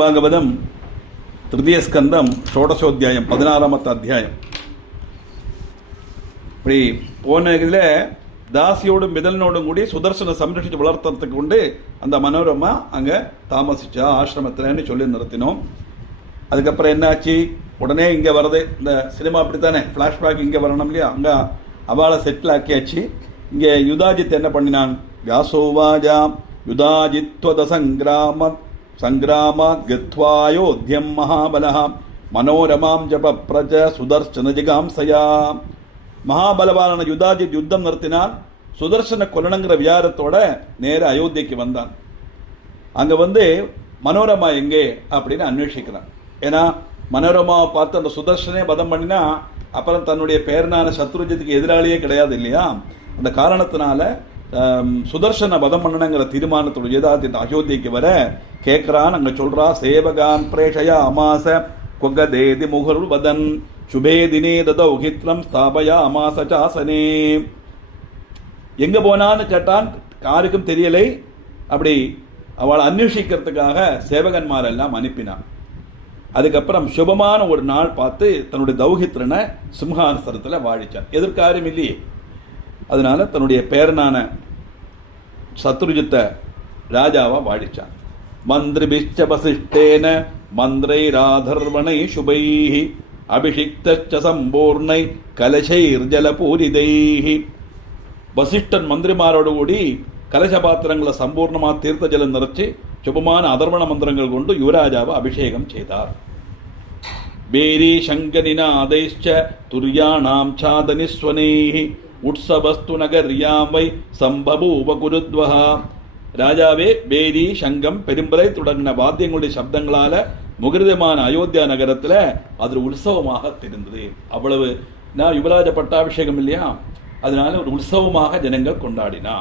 ഭാഗവതം തൃതീയ സ്കന്ധം ഷോഡശോധ്യായം 16ാമത്തെ അധ്യായം. இப்படி போன இதில் தாசியோடும் மிதலனோடும் கூடி சுதர்சனை சம்ரட்சித்து வளர்த்துறதுக்கு கொண்டு அந்த மனோரமா அங்கே தாமசிச்சா ஆசிரமத்தில்னு சொல்லி நிறுத்தினோம். அதுக்கப்புறம் என்னாச்சு, உடனே இங்கே வர்றது இந்த சினிமா அப்படித்தானே, ஃப்ளாஷ்பேக் இங்கே வரணும் இல்லையா, அங்கே அவளை செட்டில் ஆக்கியாச்சு. இங்கே யுதாஜித் என்ன பண்ணினான், வியாசோவாஜா யுதாஜித்வத சங்கிராமாத் கத்வாயோத்யம் மகாபலஹாம் மனோரமாம் ஜப பிரஜ சுதர்சன ஜிகாம்சயா. மகாபலவான யுதாஜித் யுத்தம் நிறுத்தினான். சுதர்சன கொல்லணுங்கிற வியாரத்தோட நேர அயோத்தியக்கு வந்தான். அங்க வந்து மனோரமா எங்கே அப்படின்னு அன்வேஷிக்கிறான். ஏன்னா மனோரமாவை பார்த்து அந்த சுதர்சனே வதம் பண்ணினா அப்புறம் தன்னுடைய பேரனான சத்ருஜித்துக்கு எதிராளியே கிடையாது இல்லையா. அந்த காரணத்தினால சுதர்சன வதம் பண்ணணுங்கிற தீர்மானத்தோட யுதாஜித் அயோத்தியக்கு வர கேட்கிறான். அங்க சொல்றா, சேவகான் பிரேஷயா அமாச கொகதேதி முகர் வதன் சுபே தினே ததௌஹித்ரம் ஸ்தாபயா அமாசசாசனே. எங்க போனான்னு கேட்டான், யாருக்கும் தெரியலை. அப்படி அவளை அன்வேஷிக்கிறதுக்காக சேவகன்மாரெல்லாம் அனுப்பினான். அதுக்கப்புறம் சுபமான ஒரு நாள் பார்த்து தன்னுடைய தௌஹித்ரனை சிம்ஹாசனத்தில் வாழிச்சான். எதற்காரும் இல்லையே, அதனால தன்னுடைய பேரனான சத்ருஜித்த ராஜாவா வாழிச்சான். மந்திரிபிஷ்ச வசிஷ்டேன மந்திரை ராதர்வணை சுபைஹி அபிஷிக்த சம்பூர்ணை கலசைர் ஜலபூரிதைஹி. வசிஷ்டன் மந்திரிமாரோடு கூடி கலச பாத்திரங்களை சம்பூர்ணமா தீர்த்த ஜலம் நிறச்சி சுபமான அதர்வண மந்திரங்கள் கொண்டு யுவராஜாவை அபிஷேகம் செய்தார். பேரி சங்கனினாதைஷ்ச துர்யாணாம் சாதனிஸ்வனைஹி உற்சவஸ்து நகர்யாமை சம்பபூவ குருத்வஹா. ராஜாவே பேரி சங்கம் பெரும்பறை தொடங்கின வாத்தியங்களுடைய சப்தங்களால முகரிதமான அயோத்தியா நகரத்துல அது உற்சவமாக தெரிந்தது. அவ்வளவு நான் யுவராஜ பட்டாபிஷேகம் இல்லையா, அதனால ஒரு உற்சவமாக ஜனங்கள் கொண்டாடினா.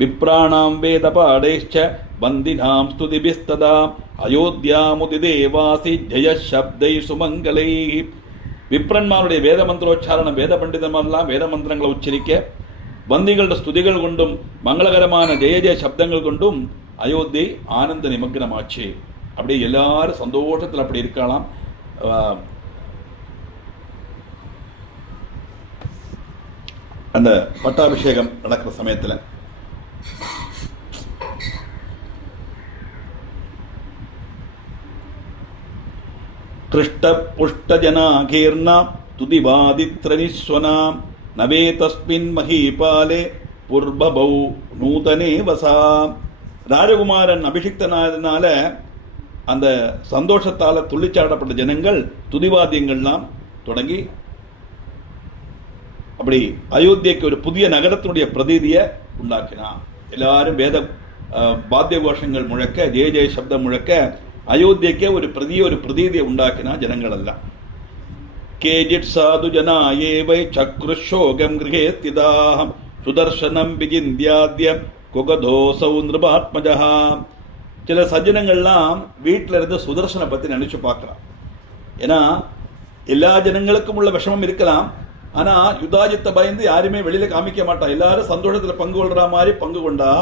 விப்ராணாம் வேத பாடேஷ்ச வந்தினாம் ஸ்துதிபிஸ்ததா அயோத்தியாமுதிதேவாசி ஜெய சப்தை சுமங்கலை. விப்ரன்மாருடைய வேத மந்திரோச்சாரணம், வேத பண்டிதமெல்லாம் வேத மந்திரங்களை உச்சரிக்க, வந்திகளோட ஸ்துதிகள் கொண்டும் மங்களகரமான ஜெய ஜெய சப்தங்கள் கொண்டும் அயோத்தி ஆனந்த நிமக்னமாச்சு. அப்படி எல்லாரும் சந்தோஷத்தில் அப்படி இருக்கலாம். அந்த பட்டாபிஷேகம் நடக்கிற சமயத்தில் கிருஷ்ட புஷ்ட ஜனாகீர்ணா துதிவாதித்ரனிஸ்வனா நவே தஸ்மின் மஹீபாலே புர்பபௌ நூதனே வசா. ராஜகுமாரன் அபிஷிக்தனால அந்த சந்தோஷத்தால துள்ளிச்சாடப்பட்ட ஜனங்கள் துதிவாத்தியங்கள்லாம் தொடங்கி அப்படி அயோத்தியக்கு ஒரு புதிய நகரத்தினுடைய பிரதீதியை உண்டாக்கினான். எல்லாரும் வேத வாத்திய கோஷங்கள் முழக்க, ஜெய ஜெய சப்தம் முழக்க அயோத்தியக்கே ஒரு பிரதீதியை உண்டாக்கினா ஜனங்கள் எல்லாம். கேஜிட் சாது ஜனா ஏவை சக்ருஷோகம் கிரகே ஸ்திதாஹம் சுதர்சனம் விஜிந்தியாத்ய குகதோசௌ நிருபாத்மஜஹா. சில சஜ்ஜனங்கள்லாம் வீட்டில இருந்து சுதர்சனை பத்தி நினைச்சு பார்க்கலாம். ஏன்னா எல்லா ஜனங்களுக்கும் உள்ள விஷமம் இருக்கலாம், ஆனா யுதாஜித்தை பயந்து யாருமே வெளியில காமிக்க மாட்டா. எல்லாரும் சந்தோஷத்துல பங்கு கொள்ற மாதிரி பங்கு கொண்டா.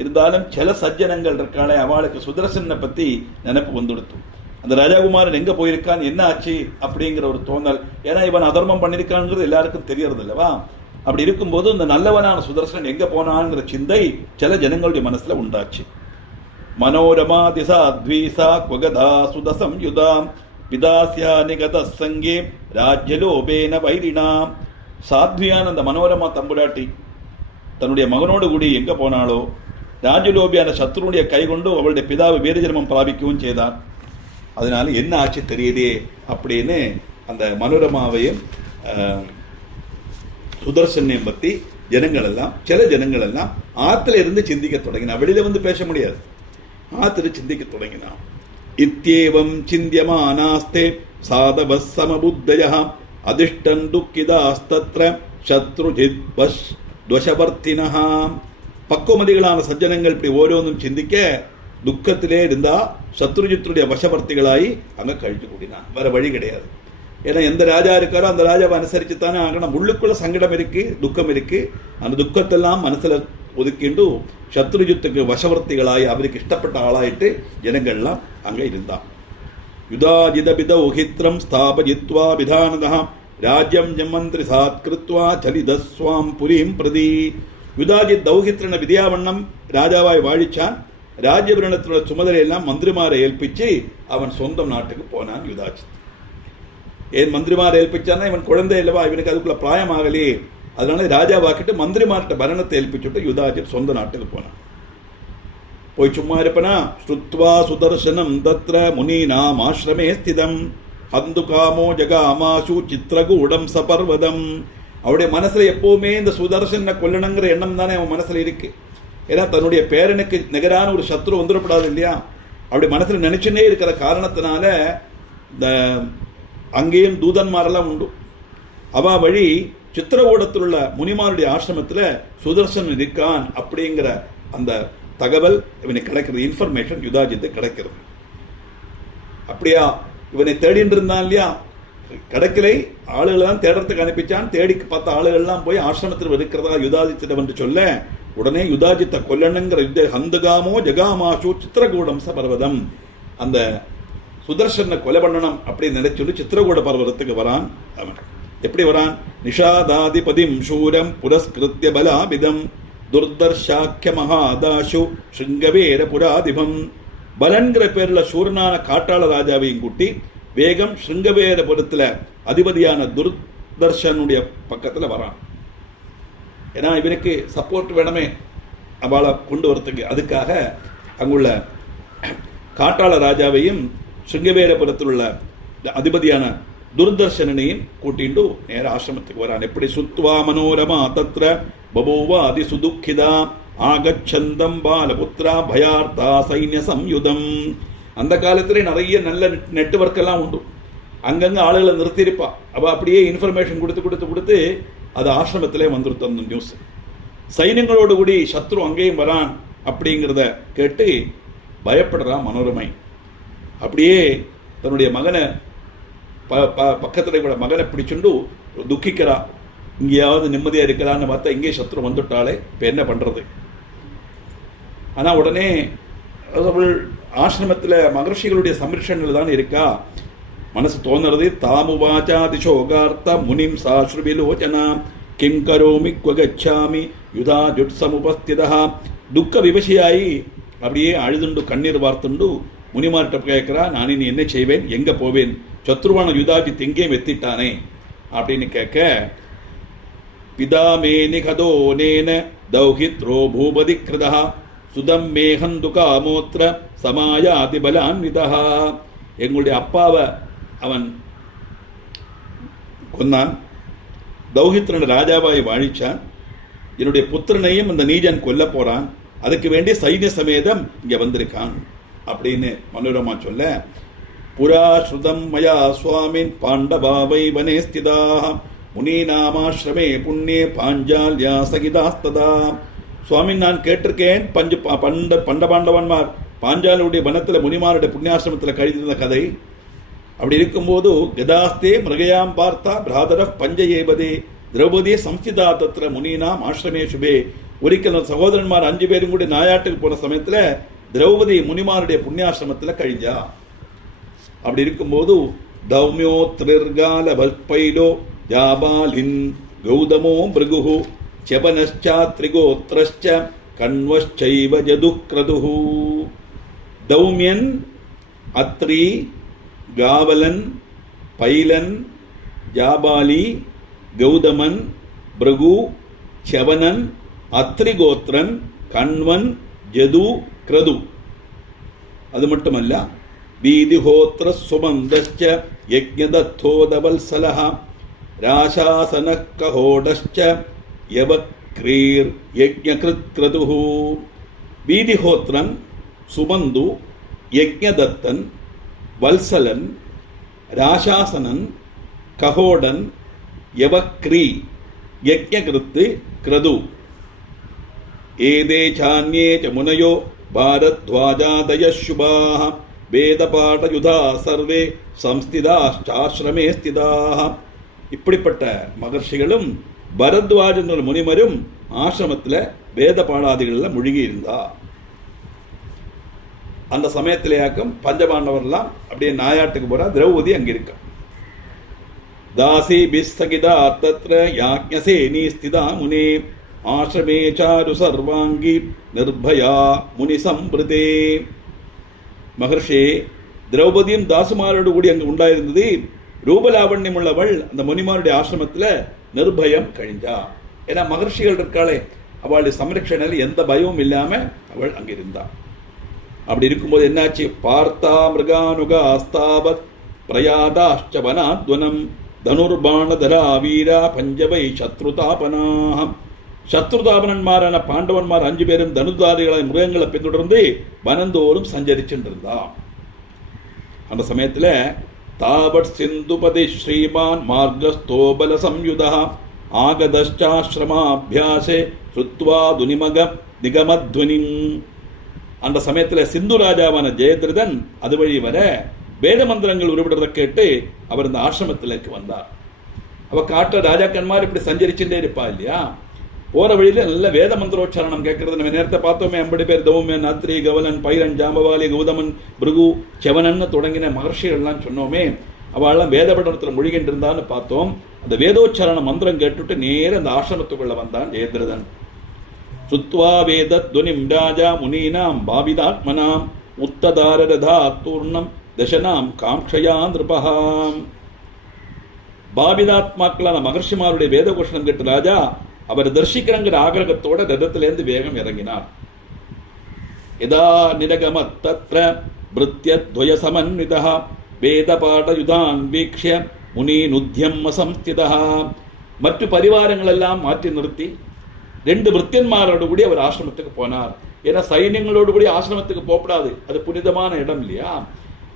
இருந்தாலும் சில சஜ்ஜனங்கள் இருக்காளே, அவளுக்கு சுதர்சனை பத்தி நினைப்பு வந்துடுத்து. அந்த ராஜகுமாரன் எங்க போயிருக்கான், என்ன ஆச்சு அப்படிங்கிற ஒரு தோணல். ஏன்னா இவன் அதர்மம் பண்ணிருக்கான்ங்கிறது எல்லாருக்கும் தெரியறது இல்லவா. அப்படி இருக்கும்போது இந்த நல்லவனான சுதர்சன் எங்க போனான்ங்கிற சிந்தை சில ஜனங்களுடைய மனசுல உண்டாச்சு. மனோரமா திசா த்வீசா குகதா சுதசம் யுதாம் விதாசியா நிகத சங்கே ராஜ்யலோபேன வைரிணாம். சாத்வியான அந்த மனோரமா தம்புராட்டி தன்னுடைய மகனோடு கூடி எங்க போனாலோ ராஜலோபியான சத்ருடைய கை கொண்டு அவளுடைய பிதாவை வீர ஜென்மம் பிராபிக்கவும் செய்தான். அதனால என்ன ஆட்சி தெரியுதே அப்படின்னு அந்த மனோரமாவையும் சுதர்சனையும் பத்தி ஜனங்கள் எல்லாம், சில ஜனங்கள் எல்லாம் ஆத்துல இருந்து சிந்திக்க தொடங்கினா. வெளியில வந்து பேச முடியாது, ஆத்துல சிந்திக்க தொடங்கினா. இத்யேவம் சிந்தியமானாஸ்தே சாதவ சமபுத்தயः அதிஷ்டன் துக்கிதாஸ்தத்ர சத்ருஜித் துவசவர்த்தினः. பக்குவமதிகளான சஜ்ஜனங்கள் இப்படி ஓரோന്നും சிந்திக்க துக்கத்திலே இருந்தா சத்ருஜித்துடைய வசவர்த்திகளாய் அங்க கழித்து கூடினான். வேற வழி கிடையாது. ஏன்னா எந்த ராஜா இருக்காரோ அந்த ராஜாவை அனுசரிச்சுத்தானே ஆகணும். உள்ளுக்குள்ள சங்கடம் இருக்கு, துக்கம் இருக்கு. அந்த துக்கத்தெல்லாம் மனசுல ഒതുക്കിണ്ടു ശത്രുജിത്തുക്ക് വശവർത്തികളായി അവർക്ക് ഇഷ്ടപ്പെട്ട ആളായിട്ട് ജനങ്ങളെല്ലാം അങ്ങ് ഇരുന്ന യുധാജിതപിതൗഹിത്രം സ്ഥാപയിത്വാ വിധാനതഃ രാജ്യം ജമന്ത്രി സാത്കൃത്വാ ചലിതസ്വാം പുരീം പ്രതി യുധാജിത് ദൗഹിത്രനെ വിദ്യാവണ്ണം രാജാവായി വാഴിച്ചാൻ രാജ്യഭരണത്തിനുള്ള ചുമതലയെല്ലാം മന്ത്രിമാരെ ഏൽപ്പിച്ച് അവൻ സ്വന്തം നാട്ടിലേക്ക് പോനാൻ യുധാജിത്ത് ஏன் மந்திரிமாரை ஏல்பிச்சான்னா இவன் குழந்தை இல்லவா இவனுக்கு அதுக்குள்ள பிராயமாகலையே அதனால ராஜாவாக்கிட்டு மந்திரிமார்கிட்ட பரணத்தை ஏல்பிச்சுட்டு யுதாஜித் சொந்த நாட்டுக்கு போனான் போய் சும்மா இருப்பனா ஸ்ருத்வா சுதர்சனம் தத்ர முனீனாம் ஆசிரமே ஸ்திதம் ஹந்துகாமோ ஜகாமாசு சித்திரகூடம் சபர்வதம் அவருடைய மனசுல எப்பவுமே இந்த சுதர்சனை கொல்லணுங்கிற எண்ணம் தானே அவன் மனசுல இருக்கு ஏன்னா தன்னுடைய பேரனுக்கு நிகரான ஒரு சத்ரு வந்துடப்படாது இல்லையா அவருடைய மனசுல நினைச்சுன்னே இருக்கிற காரணத்தினால இந்த அங்கேயும் தூதன்மாரெல்லாம் உண்டு அவா வழி சித்திரகூடத்தில் உள்ள முனிமாருடைய ஆசிரமத்தில் சுதர்சன் இருக்கான் அப்படிங்கிற அந்த தகவல் இவனுக்கு கிடைக்கிறது இன்ஃபர்மேஷன் யுதாஜித்து கிடைக்கிறது அப்படியா இவனை தேடிட்டு இருந்தான் இல்லையா கிடைக்கலை ஆளுகளெல்லாம் தேடுறதுக்கு அனுப்பிச்சான் தேடி பார்த்த ஆளுகள்லாம் போய் ஆசிரமத்தில் இருக்கிறதா யுதாஜித்திடம் என்று சொல்ல உடனே யுதாஜித்தை கொல்லணுங்கிற யுத்த ஹந்துகாமோ ஜகாமாசு சித்திரகூடம் சபர்வதம் அந்த சுதர்சனை கொலை பண்ணணும் அப்படின்னு நினைச்சு சித்திரகூட பர்வதத்துக்கு வரான் அவன் எப்படி வரான் நிஷாதாதிபதிம் சூரம் புரஸ்கிருத்திய பலாபிதம் துர்தர்ஷாக்கிய மகாதாசு ஸ்ருங்கவேர புராதிபம் பலன்கிற பேர்ல சூரனான காட்டாள ராஜாவையும் கூட்டி வேகம் ஸ்ருங்கவேரபுரத்துல அதிபதியான துர்தர்ஷனுடைய பக்கத்துல வரான் ஏன்னா இவனுக்கு சப்போர்ட் வேணுமே அவளை கொண்டு வரத்துக்கு அதுக்காக அங்குள்ள காட்டாள ராஜாவையும் ஸ்ருங்கவேரபுரத்தில் உள்ள அதிபதியான துர்தர்ஷனையும் கூட்டிண்டு நேர ஆசிரமத்துக்கு வரான் எப்படி சுத்வா மனோரமா தத்ர பபூவா அதி சுதுக்கிதா ஆகச்சந்தம் பாலபுத்ரா பயார்த்தா சைன்ய சம்யுதம் அந்த காலத்திலே நிறைய நல்ல நெட்வொர்க் எல்லாம் உண்டு அங்கங்க ஆளுகளை நிறுத்தியிருப்பா அவ அப்படியே இன்ஃபர்மேஷன் கொடுத்து அது ஆசிரமத்திலே வந்துருத்த அந்த நியூஸ் சைன்யங்களோடு கூடி சத்ரு அங்கேயும் வரான் அப்படிங்கிறத கேட்டு பயப்படுறான் மனோரமை அப்படியே தன்னுடைய மகனை பக்கத்தில் மகனை பிடிச்சுண்டு துக்கிக்கிறா இங்கேயாவது நிம்மதியா இருக்கலான்னு பார்த்தா இங்கே சத்ரு வந்துட்டாலே இப்ப என்ன பண்றது ஆனா உடனே அவள் ஆசிரமத்தில் மகர்ஷிகளுடைய சம்ரட்சணையில் தான் இருக்கா மனசு தோணுறது தாமுவாச்சா திசோகார்த்த முனிம் சாஸ்ருவிலோச்சனா கிம் கரோமி குவகச்சாமி யுதா ஜுட்சமுபஸ்திதா துக்க விவசியாயி அப்படியே அழுதுண்டு கண்ணீர் வார்த்துண்டு முனிமார்கிட்ட கேட்கிறா நான் இனி என்ன செய்வேன் எங்க போவேன் சத்ருவான யுதாஜித் எங்கேயும் எத்திட்டானே அப்படின்னு கேட்க பிதாமே நிகதோனேன தௌஹித்ரோ பூபதி கிருதா சுதம் மேகந்து காமோத்ர சமாயாதி பலான்விதா எங்களுடைய அப்பாவை அவன் கொன்னான் தௌஹித்ரன் ராஜாவாய் வாழிச்சான் என்னுடைய புத்திரனையும் அந்த நீஜன் கொல்ல போறான் அதுக்கு வேண்டிய சைன்ய சமேதம் இங்க வந்திருக்கான் அப்படின்னு மனோரமா சொல்ல புரா ஸ்ருதம் மயா சுவாமின் பாண்டவாவை வனே ஸ்திதாக முனீநாமாஸ்ரமே புண்ணியே பாஞ்சால்யா சகிதாஸ்ததா சுவாமி நான் கேட்டிருக்கேன் பண்டபாண்டவன்மார் பாஞ்சாலுடைய வனத்தில் முனிமாருடைய புண்ணியாசிரமத்தில் கழித்திருந்த கதை அப்படி இருக்கும்போது கதாஸ்தே மிருகயாம் பார்த்தா பிராதர பஞ்சயேபதே திரௌபதியை சம்ஸ்திதா தத்திர முனீனாம் ஆசிரமே சுபே ஒரிக்கல் சகோதரன்மார் 5 பேரும் கூட நாயாட்டுக்கு போன சமயத்துல திரௌபதி முனிமாருடைய புண்ணியாசிரமத்துல கழிஞ்சா அப்படி இருக்கும்போது தௌமியோ திரிர்கால பல்பைலோ ஜாபாலின் கௌதமோ பிருகு செபனச்சா திரிகோத்ரச்ச கண்வச்சைவ ஜதுக்ரதுஹு தௌமியன் அத்ரி காவலன் பைலன் ஜாபாலி கௌதமன் பிருகு செவனன் அத்ரிகோத்ரன் கண்வன் ஜது கிரது அது மட்டுமல்ல வீதிஹோத்ர சுமந்தச்ச யஜ்ஞதத்தோதவல்சலஹ ராசாசனः கஹோடச்ச யவக்ரீர் யஜ்ஞகிருத் கிரதுஹு வீதிஹோத்ரன் சுமந்து யஜ்ஞதத்தன் வல்சலன் ராசாசனன் கஹோடன் யவக்ரீ யஜ்ஞகிருத் கிரது ஏதே சான்யே ச முனயோ பாரத்வாஜாதயः சுபாः வேதபாடயுதா சர்வே சம்ஸ்திதாஷ்டாஸ்ரமே ஸ்திதாः இப்படிப்பட்ட மகர்ஷிகளும் பரத்வாஜன் முனிமரும் ஆசிரமத்துல வேத பாடாதிகள்ல மூழ்கி இருந்தா. அந்த சமயத்திலேயாக்கும் பஞ்சபாண்டவர்லாம் அப்படியே நாயாட்டுக்கு போறா. திரௌபதி அங்க இருக்க. தாசி பிஸ்தகிதா தத்ர யாக்ஞசேனி ஸ்திதா முனி ஆசிரமே சாரு சர்வாங்கி நிர்பயா முனி சம்பிருதே. மகர்ஷி, திரௌபதியும் தாசுமாரோடு கூடி அங்கு உண்டாயிருந்தது. ரூபலாவண்யம் உள்ளவள் அந்த முனிமாருடைய ஆசிரமத்துல நிர்பயம் கழிஞ்சா. ஏன்னா மகர்ஷிகள் இருக்காளே, அவளுடைய சம்ரட்சணையில் எந்த பயமும் இல்லாம அவள் அங்க இருந்தா. அப்படி இருக்கும்போது என்னாச்சு? பார்த்தா மிருகானுகா அஸ்தாபத் பிரயாதாஷ்ச வனாத்வனம் தனுர்பாணதரா வீரா பஞ்சவை சத்ருதாபனாம். சத்ருதாபனன்மாரான பாண்டவன்மார் 5 பேரும் தனுதாரிகளை மிருகங்களை பின்தொடர்ந்து வனந்தோறும் சஞ்சரிச்சுருந்தா. அந்த சமயத்துல தாவட் சிந்துபதி ஸ்ரீமான் மார்கஸ்தோபல சம்யுதா ஆகதாசிரமாபியாசே சுத்வா துனிமக நிகமத்வனிம். அந்த சமயத்துல சிந்து ராஜாவான ஜெயத்ரதன் அது வழி வர வேத மந்திரங்கள் உருவிடுறத கேட்டு அவர் இந்த ஆசிரமத்திற்கு வந்தார். அவ காட்ட ராஜாக்கன்மார் இப்படி சஞ்சரிச்சுட்டே இருப்பா இல்லையா. போற வழியில நல்ல வேத மந்திரோச்சாரணம் கேட்கறது நம்ம நேரத்தை பார்த்தோமே. 50 பேர் தௌமியன், அத்ரி, கவலன், பைரன், ஜாம்பவாலி, கௌதமன், பிருகு, செவனன்னு தொடங்கின மகர்ஷிகள்லாம் சொன்னோமே. அவள்லாம் வேத படத்துல மொழிகிட்டு இருந்தான்னு பார்த்தோம். அந்த வேதோச்சாரண மந்திரம் கேட்டுட்டு நேர அந்த ஆசிரமத்துக்குள்ள வந்தான் ஜெயத்ரதன். சுத்வா வேத துவனிம் ராஜா முனீனாம் பாபிதாத்மனாம் உத்ததாரதா தூர்ணம் தசனாம் காம்ஷயா நிருபஹாம். பாபிதாத்மாக்களான மகர்ஷிமாருடைய வேத கோஷனம் கேட்ட ராஜா அவர் தரிசிக்கிறங்கிற ஆகிரகத்தோட ரதத்திலேருந்து வேகம் இறங்கினார். யதா நிரகமத் தத்ர பிருத்யத்வய சமன்விதः வேத பாடயுதான் வீக்ஷ்ய முனீனுத்யம் அசம்ஸ்திதः. மற்ற பரிவாரங்கள் எல்லாம் மாற்றி நிறுத்தி 2 பிருத்தியன்மாரோடு கூடி அவர் ஆசிரமத்துக்கு போனார். ஏன்னா சைன்யங்களோடு கூடி ஆசிரமத்துக்கு போகப்படாது, அது புனிதமான இடம் இல்லையா.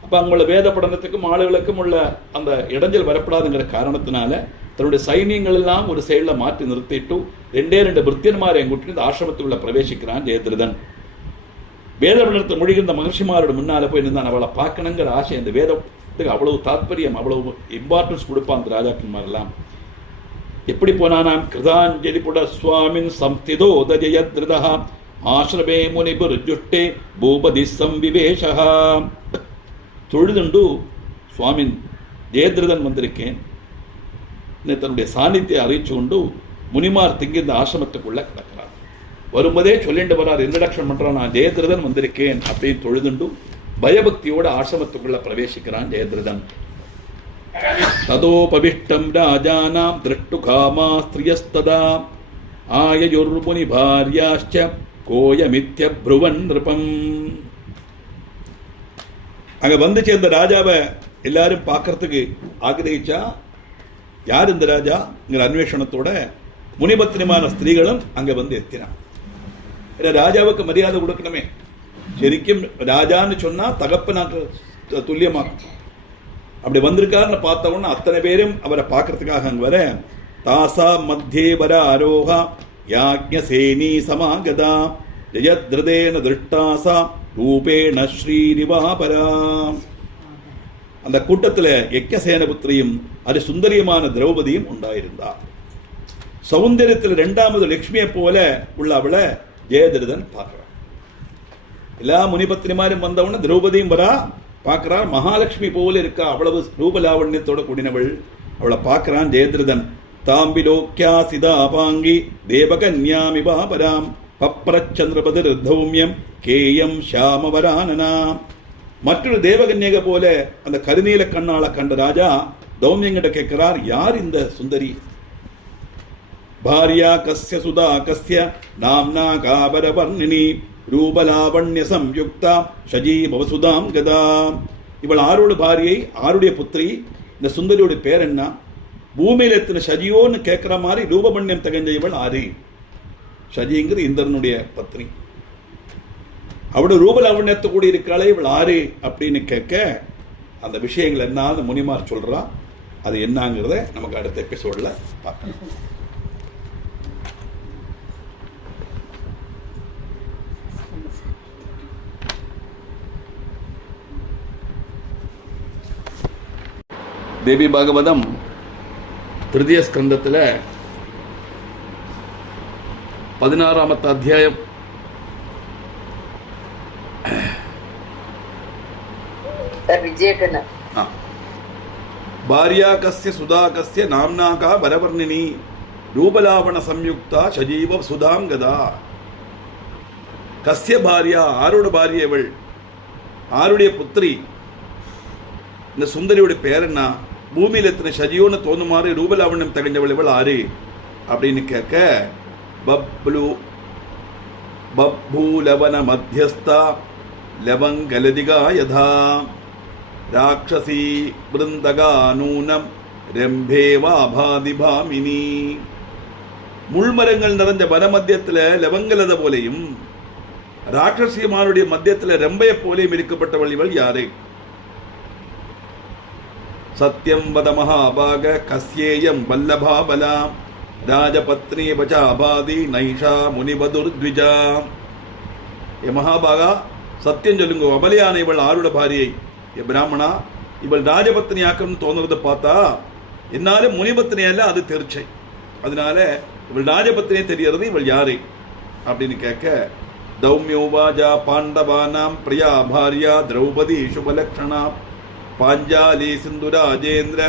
அப்ப அவங்களோட வேத படனத்துக்கும் ஆளுகளுக்கும் உள்ள அந்த இடைஞ்சல் வரப்படாதுங்கிற காரணத்தினால தன்னுடைய சைன்யங்கள் எல்லாம் ஒரு சைடுல மாற்றி நிறுத்திட்டு 2 பிருத்தியன்மாரை கூட்டிட்டு இந்த ஆசிரமத்துக்குள்ள பிரவேசிக்கிறான் ஜெயத்ரதன். வேத படனத்தை மொழிகின்ற மகர்ஷிமாரோட முன்னால போய் நின்றான். அவளை பார்க்கணுங்கிற ஆசை. இந்த வேதத்துக்கு அவ்வளவு தாற்பயம், அவ்வளவு இம்பார்ட்டன்ஸ் கொடுப்பான் அந்த ராஜாக்கன்மாரெல்லாம். எப்படி போனானாம்? கிருதாஞ்சலி புட சுவாமின் சம்ஸ்திதோ ஜெயத்ரதா ஆசிரமே முனிபுர் ஜுஷ்டே பூபதி சம்விவேஷா. தொழுதுண்டு சுவாமின் ஜெயத்ரதன் வந்திருக்கேன் தன்னுடைய சாநித்தியை அறிவிச்சு கொண்டு முனிமார் திங்கி இந்த ஆசிரமத்துக்குள்ள கிடக்கிறார். வரும்போதே சொல்லிட்டு வரார், இன்ட்ரடக்ஷன் பண்றான், நான் ஜெயத்ரதன் வந்திருக்கேன் அப்படின்னு தொழுதுண்டு பயபக்தியோட ஆசிரமத்துக்குள்ள பிரவேசிக்கிறான் ஜெயத்ரதன். ததோபவிஷ்டம் ராஜானாம் திருஷ்டுகாமா ஸ்திரியஸ்ததா ஆயயுர்முனி பாரியாச்ச கோயமித்ய ப்ருவன் நிருபம். அங்க வந்து சேர்ந்த ராஜாவை எல்லாரும் பார்க்கறதுக்கு ஆகிரகிச்சா. யார் இந்த ராஜா அன்வேஷணத்தோட முனிபத்தினிமான ஸ்திரீகளும் அங்க வந்து எத்தினான். ராஜாவுக்கு மரியாதை கொடுக்கணுமே. சரிக்கும் ராஜான்னு சொன்னா தகப்பனாக்கு துல்லியமாக்கும். அப்படி வந்திருக்காருன்னு பார்த்த உடனே அத்தனை பேரும் அவரை பார்க்கறதுக்காக அங்க வர தாசா மத்தியே வர ஆரோகா யாக்ஞசேனி சமாகதா ஜெயத்ரதேன திருஷ்டாசா ரூபேண ஸ்ரீரிவாபரா. அந்த கூட்டத்துல யக்ஞசேன புத்திரியும் அது சுந்தரியமான திரௌபதியும் உண்டாயிருந்தார். சௌந்தரியத்தில் 2வது லட்சுமியை போல உள்ள அவளை ஜெயத்ரதன் பார்க்கிறார். எல்லா முனிபத்திரிமாரும் வந்தவன திரௌபதியும் வரா பார்க்கிறார். மகாலட்சுமி போல இருக்கா, அவ்வளவு ரூபலாவண்யத்தோட கூடினவள். அவளை பார்க்கிறான் ஜெயத்ரதன். தாம்பிலோக்கியா சிதாபாங்கி தேவகன்யாமிவாபராம் பப்ரச்சந்திரபதிர் தௌமியம் கேயம் ஷாமவரானனாம். மற்றொரு தேவகன்யக போல அந்த கருநீல கண்ணால கண்ட ராஜா தௌமியங்கிட்ட கேட்கிறார், யார் இந்த சுந்தரி? பாரியா கஸ்ய சுதா கஸ்ய நாம்னா காபர வர்ணினி ரூபலாவண்ய சம்யுக்தா ஷஜீபவசுதாம் கதா. இவள் ஆரோட பாரியை, ஆருடைய புத்திரி? இந்த சுந்தரியோட பேர் என்ன? பூமியில எத்தனை ஷஜியோன்னு கேட்கிற மாதிரி ரூபமண்யம் தகஞ்ச இவள் ஆரி. ஷஜிங்கிற இந்திரனுடைய பத்னி. அவளோட ரூபலாவண்யத்தை கூட இருக்காளே இவள் ஆறு அப்படின்னு கேட்க அந்த விஷயங்கள் என்ன அந்த முனிமார் சொல்றா. அது என்னங்கிறத நமக்கு அடுத்த எபிசோட்ல பார்க்கணும். தேவி பாகவதம் 3ய ஸ்கந்தத்தில் 16ാമത്തെ അധ്യായം ഭാര്യാകസ്യ സുധാകസ്യ നാംനാകാ വരവർണിനി രൂപലാവണ സംയുക്ത സജീവ സുധാം ഗദാ. കസ്യ ഭാര്യ, ആരുടെ ഭാര്യ ഇവൾ, ആരുടെ പുത്രി, இந்த சுந்தரியோட பேர் என்ன, பூமியில் எத்தனை சஜியோன்னு தோணுமாறு ரூபலாவண்யம் தகஞ்சவள் இவள் ஆறு அப்படின்னு கேட்க, பப்பூலவன மத்தியஸ்தா லவங்கலதிகா யதா ராட்சசி பிருந்தகா நூனம் ரெம்பேவாபாதிபாமினி. முள்மரங்கள் நிறைஞ்ச வன மத்தியத்தில் லவங்கலத போலையும் ராட்சசிமாருடைய மத்தியத்தில் ரெம்பைய போலையும் இருக்கப்பட்டவள் இவள் யாரு? சத்யம் வத மகாபாக கஸ்யேயம் வல்லபாபலா ராஜபத்னி பச்சாபாதி நைஷா முனிபதுர்த்விஜா. ஏ மகாபாகா, சத்தியம் சொல்லுங்க, அபலையான இவள் ஆருட பாரியை? ஏ பிராமணா, இவள் ராஜபத்னியாக்கம் தோணுறதை பார்த்தா என்னாலும் முனிபத்னி அல்ல, அது தெரிச்சை. அதனால இவள் ராஜபத்னியை தெரியறது, இவள் யாரு அப்படின்னு கேட்க, தௌமியோவாஜா பாண்டவானாம் பிரியா பாரியா திரௌபதி சுபலக்ஷணா பாஞ்சாலி சிந்துராஜேந்திர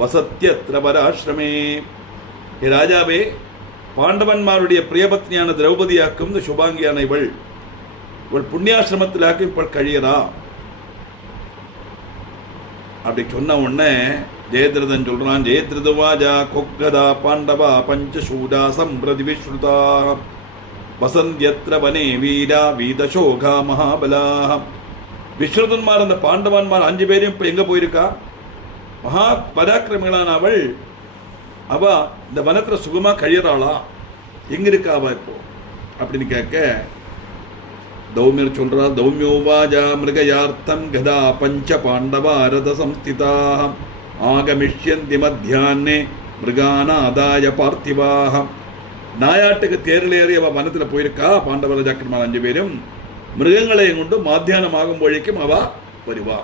வசத்தியத்ர வராசிரமே. ராஜாவே, பாண்டவன்மாருடைய பிரியபத்னியான திரௌபதியாக்கும் இந்த சுபாங்கியான இவள் புண்ணியாசிரமத்திலாக்கும் இப்ப கழியறா அப்படி சொன்ன உடனே ஜெயத்ரதன் சொல்றான், ஜெயத்ரதுவாஜா கொக்கதா பாண்டவா பஞ்சசூடா சம்பிரதி விஸ்ருதா வசந்தியத்ர வனே வீரா வீதசோகா மகாபலா. விஸ்ருதன்மார் அந்த பாண்டவன்மார் 5 பேரும் இப்ப எங்க போயிருக்கா? மகா பராக்கிரமிகளான அவள் அவ இந்த வனத்துல சுகமா கழியறாளா? எங்க இருக்கா அவ இப்போ அப்படின்னு கேட்க, தௌமியர் சொல்றா, தௌமியோவாஜா மிருகயார்த்தம் கதா பஞ்ச பாண்டவா ரத சம்ஸ்திதா ஆகமிஷ்யந்தி மத்தியானே மிருகானாதாய பார்த்திவாக. நாயாட்டுக்கு தேரில் ஏறி அவ வனத்துல போயிருக்கா. பாண்டவ ராஜாக்கன்மார் 5 பேரும் மிருகங்களையும் கொண்டு மாத்தியானம் ஆகும் வழிக்கும் அவ வருவா.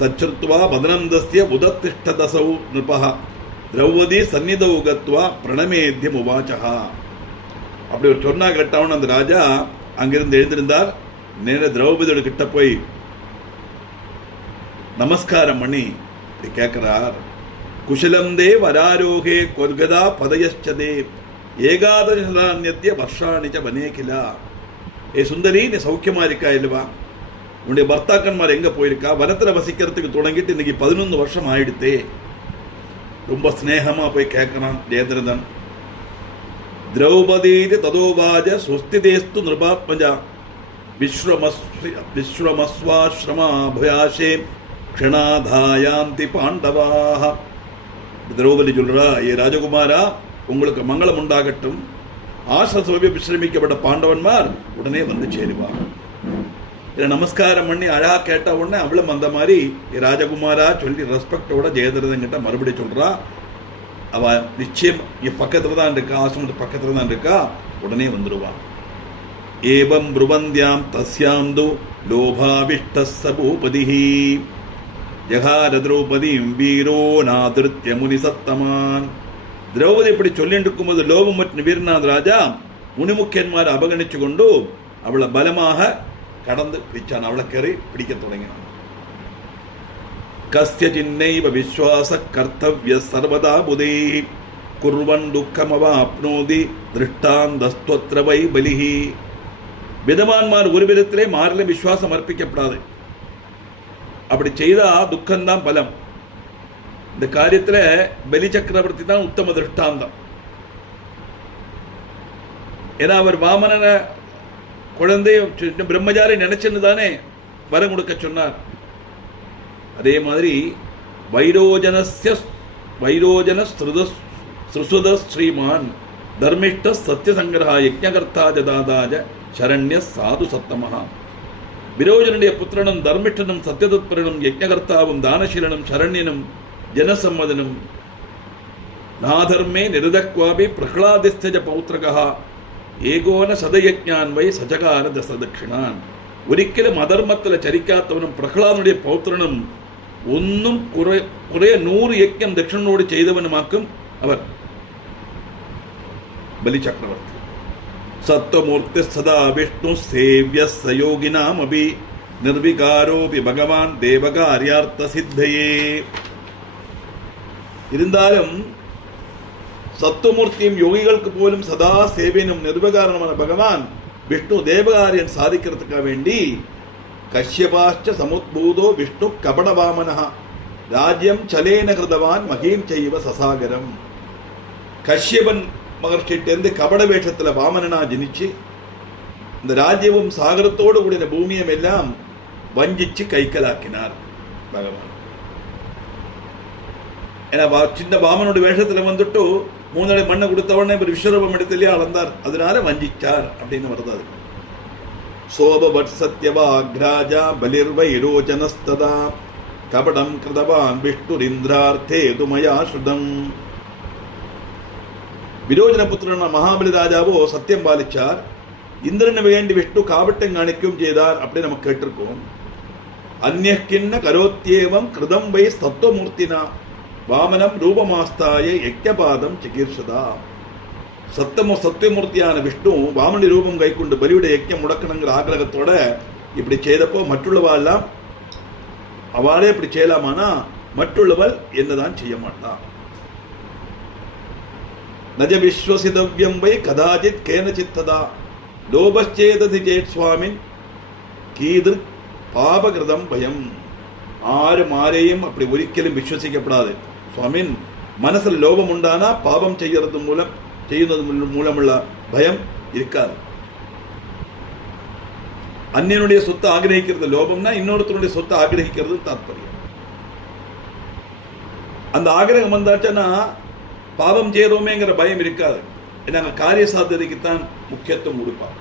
தச்சுத்வா வதனந்தஸ்ய உதத்திஷ்டதசௌ நிருபஹ திரௌபதி சந்நிதௌ கத்வா பிரணமேத்யம் உவாச்சஹா. அப்படி ஒரு சொன்னா கேட்டவன் அந்த ராஜா அங்கிருந்து எழுந்திருந்தார். நேர திரௌபதியோட கிட்ட போய் நமஸ்காரம் பண்ணி இப்படி கேட்கிறார், குஷலம் தே வராரோகே கொர்கதா பதயச்சதே ஏகாதச வருஷாணிச்ச வனேகிலா. ஏ சுந்தரி, நீ சௌக்கியமா இருக்கா இல்லவா? உன்னுடைய பர்த்தாக்கன்மார் எங்க போயிருக்கா? வனத்துல வசிக்கிறதுக்கு தொடங்கிட்டு இன்னைக்கு 11 வருஷம் ஆயிடுத்தே. ரொம்ப ஸ்நேகமா போய் கேட்கறான் ஜெயத்ரதன். திரௌபதி ததோவாஜ சுஸ்திதேஸ்து நிருபாத்மஜா விஸ்வமஸ்வாஸ்ரமாபயாசே க்ஷணாதாயாந்தி பாண்டவாஹ. திரௌபதி சொல்றா, ஏ ராஜகுமாரா, உங்களுக்கு மங்களம் உண்டாகட்டும். ஆசிரம விசிரமிக்கப்பட்ட பாண்டவன்மார் உடனே வந்து சேருவார். இதை நமஸ்காரம் பண்ணி அழகா கேட்ட உடனே அவளும் அந்த மாதிரி ராஜகுமாரா சொல்லி ரெஸ்பெக்டோட ஜெயத்ரதன் கிட்ட மறுபடியும் சொல்றா, அவ நிச்சயம் பக்கத்துல தான் இருக்கா, ஆசிரமத்து பக்கத்துல தான் இருக்கா, உடனே வந்துடுவான். ஏவம் ப்ருவந்தியாம் தஸ்யாந்து லோபாவிஷ்ட பூபதிஹி ஜகார திரௌபதிம் வீரோ நாதிருத்ய முனி சத்தமான். திரௌபதி இப்படி சொல்லிட்டு இருக்கும்போது லோபம் மற்றும் வீரநாத் ராஜா முனிமுக்கியன்மாரை அபகணிச்சு கொண்டு அவளை பலமாக கடந்து பிடிச்சான். அவளை கரை பிடிக்க தொடங்கினான். கஸ்ய சின்னைவ விஸ்வாச கர்த்தவ்ய சர்வதா புதை குர்வன் துக்கமவாப்னோதி திருஷ்டாந்தஸ்துவத்ர வை பலிஹி. விதவான்மார் ஒரு விதத்திலே மாறில விசுவாசம் அர்ப்பிக்கப்படாது. அப்படி செய்தா துக்கம்தான் பலம். இந்த காரியத்துல பலி சக்கரவர்த்தி தான் உத்தம திருஷ்டாந்தம். ஏன்னா அவர் வாமன குழந்தை பிரம்மச்சாரி நினைச்சுன்னு தானே வரம் கொடுக்க சொன்னார். அதே மாதிரி வைரோஜன ஸ்ருசுத ஸ்ரீமான் தர்மிஷ்ட சத்தியசங்கிரஹா யஜ்ஞகர்த்தா ஜதாதாஜ சரண்ய சாது சத்தமஹா. விரோஜனுடைய புத்திரனும் தர்மிஷ்டனும் சத்தியதத்பரனும் யஜ்ஞகர்த்தாவும் தானசீலனும் சரண்யனும் ஜனசம்மதனும் நாதர்மே நிருதக்வாபி பிரஹ்லாதிஸ்தஜ பௌத்ரகா ஏகோன சதயஜ்ஞான் வை சஜகார தசதட்சிணான். ഒരിക്കലും അധർമ്മത്തിൽ ചരിക്കാത്തവനും പ്രഹ്ലാദനുடைய പൗത്രനും ഒന്നും കുറേ 100 യജ്ഞം ദക്ഷിണനോട് ചെയ്തവനുമാക്കും അവർ. பலி சக்கரவர்த்தி. சத்வமூர்த்தி சதா விஷ்ணு சேவிய சயோகினாம் அபி நிர்விகாரோபி பகவான் தேவகாரியார்த்த சித்தையே. இருந்தாலும் சத்துவமூர்த்தியும் யோகிகளுக்கு போலும் சதா சேவையினும் நிர்வகாரணமான பகவான் விஷ்ணு தேவகாரியம் சாதிக்கிறதுக்காக வேண்டி கஷ்யபாஷ்ச சமுத்பூதோ விஷ்ணு கபடவாமனா ராஜ்யம் சலேன கிருதவான் மகீம் செய்வ சசாகரம். கஷ்யபன் மகர்ஷிட்டேருந்து கபட வேஷத்துல வாமனனா ஜனிச்சு இந்த ராஜ்யமும் சாகரத்தோடு கூடிய பூமியும் எல்லாம் வஞ்சிச்சு கைக்கலாக்கினார் பகவான். ஏன்னா சின்ன வாமனோட வேஷத்துல வந்துட்டு 3 அடி மண்ணை கொடுத்த உடனே ஒரு விஸ்வரூபம் எடுத்துலயே அளந்தார், அதனால வஞ்சிச்சார் அப்படின்னு வருது. அது சோபவட் சத்யவாக்ராஜா பலிர்வைரோஜனஸ்ததா கபடம் கிருதவான் விஷ்ணுரிந்திரார்த்தே துமயா ஸ்ருதம். விரோஜன புத்திரன மகாபலி ராஜாவோ சத்தியம் பாலிச்சார், இந்திரனை வேண்டி விஷ்ணு காவட்டம் காணிக்கும் செய்தார் அப்படின்னு நம்ம கேட்டிருக்கோம். அந்நியக்கிண்ண கரோத்தியேவம் கிருதம் வை சத்துவமூர்த்தினா வாமனம் ரூபமாஸ்தாய யக்ஞபாதம் சிகீர்ஷதா. சத்தியமூர்த்தியான விஷ்ணு வாமனி ரூபம் கைக்கொண்டு பலியுடைய யக்ஞம் முடக்கணுங்கிற ஆகிரகத்தோட இப்படி செய்தப்போ மற்றுள்ளவா எல்லாம் அவளே இப்படி செய்யலாமானா மற்றுள்ளவள் என்னதான் செய்ய மாட்டான். நஜ விஸ்வசிதவ்யம் வை கதாஜித் கேனச்சித்ததா லோபச்சேததி சேத் சுவாமின் கீதிர் பாபகிருதம் பயம். ஆரையும் அப்படி ஒரிக்கலும் விஸ்வசிக்கப்படாது. சுவாமின் மனசுல லோபம் உண்டானா பாபம் செய்யறது மூலமுள்ள பயம் இருக்காது. அந்நியனுடைய சொத்தை ஆகிரகிக்கிறது லோபம்னா இன்னொருத்தருடைய சொத்தை ஆகிரகிக்கிறது தாத்பரியம். அந்த ஆகிரகம் வந்தாச்சுன்னா பாவம் செய்யறோமேங்கிற பயம் இருக்காது. ஏன்னா காரிய சாத்தியதைக்குத்தான் முக்கியத்துவம் கொடுப்பார்.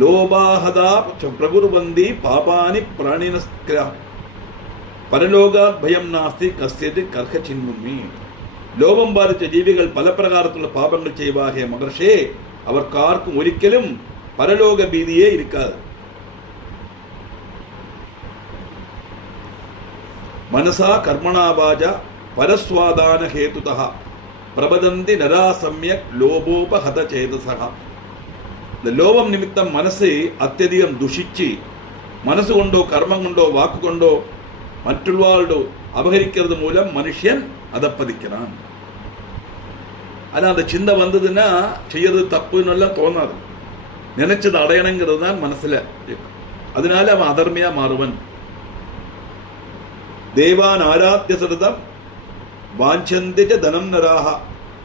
லோபாஹதா பிரகுர்வந்தி பாபானி பிராணினஸ்கிரா பரலோகா பயம் நாஸ்தி கஸ்யது கர்ஹ சின்மும்மி. லோபம் பாதித்த ஜீவிகள் பல பிரகாரத்துள்ள பாபங்கள் செய்வாகிய மகர்ஷே அவர்கார்க்கும் ஒரிக்கலும் பரலோக பீதியே இருக்காது. மனசா கர்மணாபாஜா பரஸ்வாதான ஹேதுதா பிரபதந்தி நராசம்யக் லோபோபஹத சேதசகா. இந்த லோபம் நிமித்தம் மனசை அத்தியதிகம் துஷிச்சு மனசு கொண்டோ கர்மம் கொண்டோ வாக்கு கொண்டோ மற்றொரு அபகரிக்கிறது மூலம் மனுஷன் அதப்பதிக்கிறான். ஆனா அந்த சிந்தை வந்ததுன்னா செய்யறது தப்புன்னு எல்லாம் தோணாது. நினைச்சது அடையணுங்கிறது தான் மனசுல இருக்கு. அதனால அவன் அதர்மையா மாறுவன். தேவான் ஆராத்திய சரதம் வாஞ்சந்திஜ தனம் நராக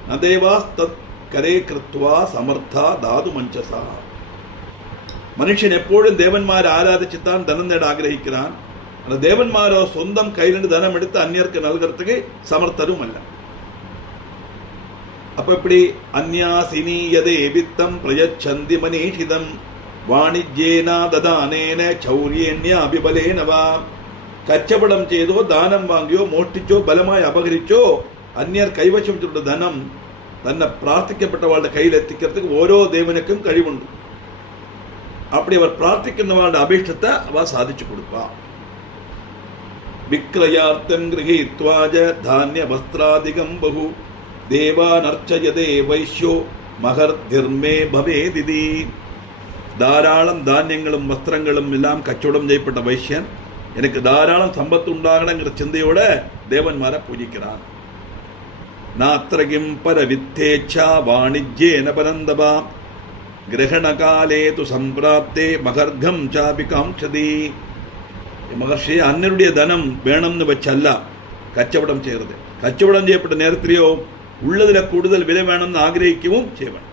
நதேவாஸ் தத் கரே கிருத்வா சமர்த்தா தாது மஞ்சசா. மனுஷன் எப்பொழுதும் தேவன்மாரை ஆராதிச்சுத்தான் தனம் நேட ஆகிரகிக்கிறான். அந்த தேவன்மாரோ சொந்தம் கையிலிருந்து தனம் எடுத்து அந்நியருக்கு நல்கிறதுக்கு சமர்த்தரும் அல்ல. அப்ப இப்படி அந்யாசினீயதே வித்தம் பிரயச்சந்தி மனீஷிதம் வாணிஜ்யேனா ததானேன சௌரியன்யா அபிபலேனவா. கச்சபடம் செய்தோ தானம் வாங்கியோ மோஷ்டிச்சோ பலமாய் அபகரிச்சோ அந்நியர் கைவசம் தனம் தன்னை பிரார்த்திக்கப்பட்டவாழ்ந்த கையில் எத்திக்கிறதுக்கு ஓரோ தேவனுக்கும் கழிவுண்டு. அப்படி அவர் பிரார்த்திக்கிறவாழ்ந்த அபீஷ்டத்தை அவ சாதிச்சு கொடுப்பா. விக்ரயார்த்தம் கிரகீத்வாஜ தானிய வஸ்திராதிகம் பகு தேவானர்ச்சயதே வைஷ்யோ மகர்திர்மே பவேதிதி. தாராளம் தானியங்களும் வஸ்திரங்களும் எல்லாம் கச்சவடம் செய்யப்பட்ட வைஷ்யன் எனக்கு தாராளம் சம்பத்து உண்டாகணுங்கிற சிந்தையோட தேவன்மாரை பூஜிக்கிறான். நாத்ரகிம் பர வித்தேச்சா வாணிஜ்யேன பரந்தபா கிரகணகாலே து சம்பிராப்தே மகர்கம் சாபி காம்சதி. மகர்ஷி அன்னருடைய தனம் வேணும்னு வச்சல்ல கச்சவடம் செய்யறது. கச்சவடம் செய்யப்பட்ட நேரத்திலேயோ உள்ளதுல கூடுதல் விலை வேணும்னு ஆகிரகிக்கவும் செய்வன்.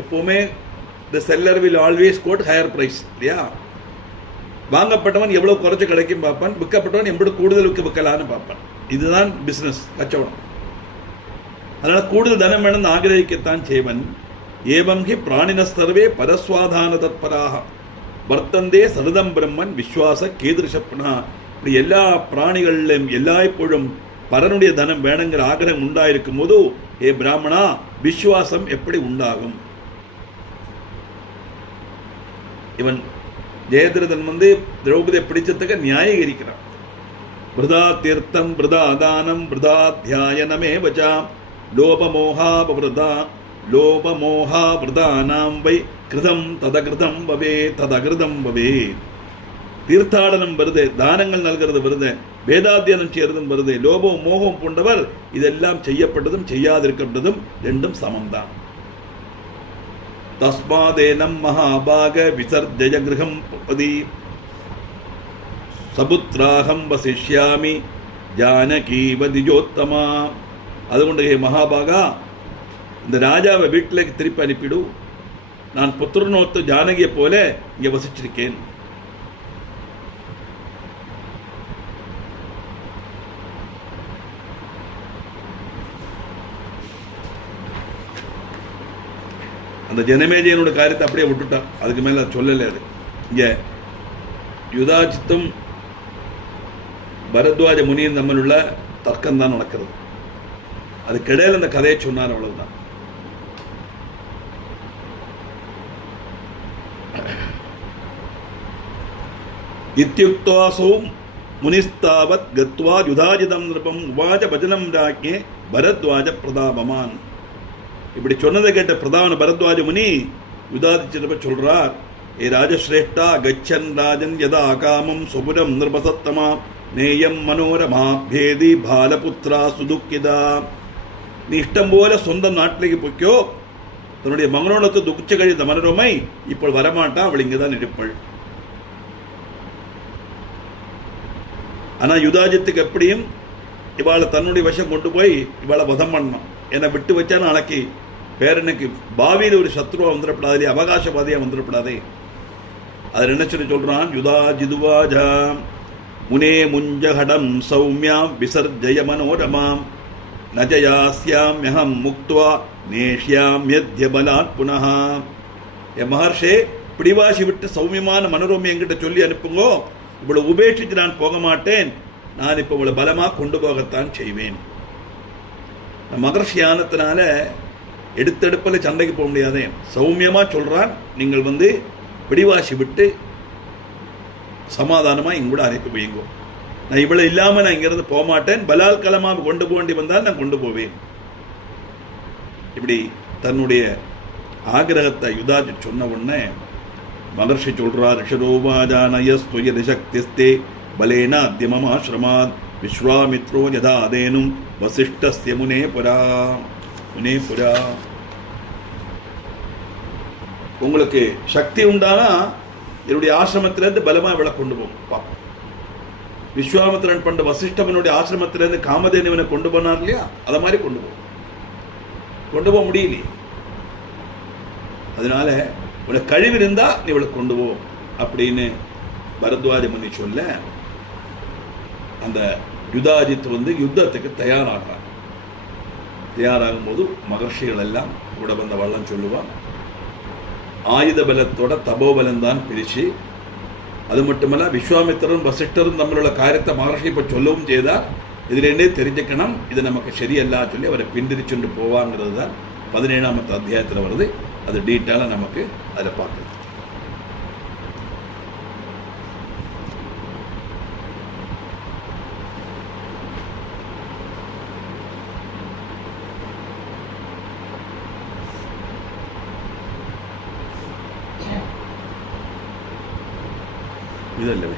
எப்பவுமே the seller will always quote higher price இல்லையா. வாங்கப்பட்டவன் எவ்வளவு குறைச்சு கிடைக்கும் பார்ப்பான், விற்கப்பட்டவன் எவ்வளவு கூடுதல் விற்கலான்னு பார்ப்பான். இதுதான் பிசினஸ் கச்சவடம். அதனால கூடுதல் தனம் வேணும்னு ஆகிரகிக்கத்தான் செய்வன். ஏவம் ஹி பிராணினஸ்தர்வே பரஸ்வாதான தத்பராக வர்த்தந்தே சரதம் பிரம்மன் விஸ்வாச கீதிருஷப்னா. இப்படி எல்லா பிராணிகளிலும் எல்லா எப்பொழுதும் பரனுடைய தனம் வேணுங்கிற ஆகிரகம் உண்டாயிருக்கும் போது ஏ பிராமணா விஸ்வாசம் எப்படி உண்டாகும்? இவன் ஜெயதிரதன் திரௌபதியை பிடிச்சதுக்கு நியாயீகரிக்கிறான். பிரதா தீர்த்தம் பிரதா தானம் பிரதா தியாயனமே வச்சா லோபமோகாபவருதா லோபமோகாவிரதானாம் வை கிருதம் ததகிருதம் பவே ததகிருதம் பவே. தீர்த்தாடனம் வருது, தானங்கள் நல்கிறது வருது, வேதாத்தியனம் செய்யறதும் வருது. லோபம் மோகம் போன்றவர் இதெல்லாம் செய்யப்பட்டதும் செய்யாதிருக்கப்பட்டதும் ரெண்டும் சமம்தான். தஸ்மாதேனம் மகாபாக விசர்ஜய கிரகம் பதி சபுத்ராகம் வசிஷ்யாமி ஜானகீவ திஜோத்தமா. அதுகொண்டு மகாபாகா, இந்த ராஜாவை வீட்டில் திருப்பி அனுப்பிடு. நான் புத்திரனோத்து ஜானகியை போல இங்கே வசிச்சிருக்கேன். அந்த ஜனமேஜயனோட காரியத்தை அப்படியே விட்டுட்டான். அதுக்கு மேல சொல்லலை. அது இங்க யுதாஜித்தும் பரத்வாஜ முனியும் தம்மிலுள்ள தர்க்கம் தான் நடக்கிறது. அதுக்கிடையில் அந்த கதையை சொன்னார், அவ்வளவுதான். இத்யுக்தாசோ முனிஸ்தாவத் கத்வா யுதாஜிதம் நிருபம் உவாஜ பஜனம் ராஜ்ஞே பரத்வாஜ பிரதாபமான். இப்படி சொன்னதை கேட்ட பிரதான பரத்வாஜ முனி யுதாதிச்சிரப்ப சொல்றார், ஏ ராஜஸ்ரேஷ்டா கச்சன் ராஜன் யதா காமம் சுபுரம் நிர்பசத்தமா நேயம் மனோரமா பேதி பாலபுத்ரா சுதுக்கிதா. நீ இஷ்டம் போல சொந்த நாட்டிലേക്ക് போய்க்கோ. தன்னுடைய மகனோடத்து துக்கிச்ச கழித்த மனோரமை இப்போ வரமாட்டான், அவள் இங்கதான் இருப்பாள். ஆனா யுதாஜித்துக்கு எப்படியும் இவாளை தன்னுடைய வசம் கொண்டு போய் இவாளை வதம் பண்ணணும். என்னை விட்டு வச்சா நாளைக்கு பேரனுக்கு பாவியில் ஒரு சத்ருவா வந்துடப்படாதே, அவகாசவாதியா வந்துடப்படாதே. அதில் என்ன சொல்லி சொல்றான், யுதாஜிதுவாஜா முனே முஞ்சகடம் சௌமியாம் விசர்ஜய மனோரமாம் நஜயாஸ்யாம்யஹம் முக்த்வா நேஷ்யாம்யத்ய பலாத் புனஹ. என் மகர்ஷே, பிடிவாசி விட்டு சௌமியமான மனோரமை என்கிட்ட சொல்லி அனுப்புங்கோ. இவ்வளவு உபேட்சித்து நான் போக மாட்டேன். நான் இப்போ இவ்வளவு பலமா கொண்டு போகத்தான் செய்வேன். மகர்ஷியானத்தினால எடுத்தெடுப்பில் சண்டைக்கு போக முடியாதே. சௌமியமா சொல்றான், நீங்கள் பிடிவாசி விட்டு சமாதானமா இங்கூட அனுப்பி வைங்கோ. நான் இவ்வளவு இல்லாம நான் இங்கிருந்து போக மாட்டேன். பலால் களமாக கொண்டு போக வேண்டி வந்தால் நான் கொண்டு போவேன். இப்படி தன்னுடைய ஆகிரகத்தை யுதாஜி சொன்ன உடனே மகர்ஷி சொல்றார், ரிஷரோவாஜானயஸ்துயரிசக்திஸ்தே பலேன அத்தியமமாஸ்ரமாத் விஸ்வாமித்ரோ யதாதேனும் வசிஷ்டஸ்ய முனே புரா. முனே புரா, உங்களுக்கு சக்தி உண்டானா என்னுடைய ஆசிரமத்திலிருந்து பலமா இவளை கொண்டு போகும். விஸ்வாமித்திரன் பண்ட வசிஷ்டவனுடைய ஆசிரமத்திலிருந்து காமதேனுவனை கொண்டு போனார் இல்லையா, அத மாதிரி கொண்டு போக முடியலையே. அதனால இவளை கழிவு இருந்தா நீ இவளை கொண்டு போ அப்படின்னு பரத்வாஜ முனி சொல்ல, அந்த யுதாஜித் யுத்தத்துக்கு தயாராகும் போது மகர்ஷிகள் எல்லாம் கூட வந்த வள்ளம் சொல்லுவான். ஆயுத பலத்தோட தபோபலம் தான் பிரிச்சு, அது மட்டுமல்ல விஸ்வாமித்திரரும் வசிஷ்டரும் நம்மளோட காரியத்தை மகர்ஷி இப்ப சொல்லவும் செய்தார். இதுல இருந்தே தெரிஞ்சுக்கணும் இது நமக்கு சரியல்லா சொல்லி அவரை பின்திரிச்சுண்டு போவாங்கிறது தான் 17ஆம் அத்தியாயத்தில் வருது. அது டீட்டெயிலா நமக்கு அதில் பார்க்குது. இதல்லவே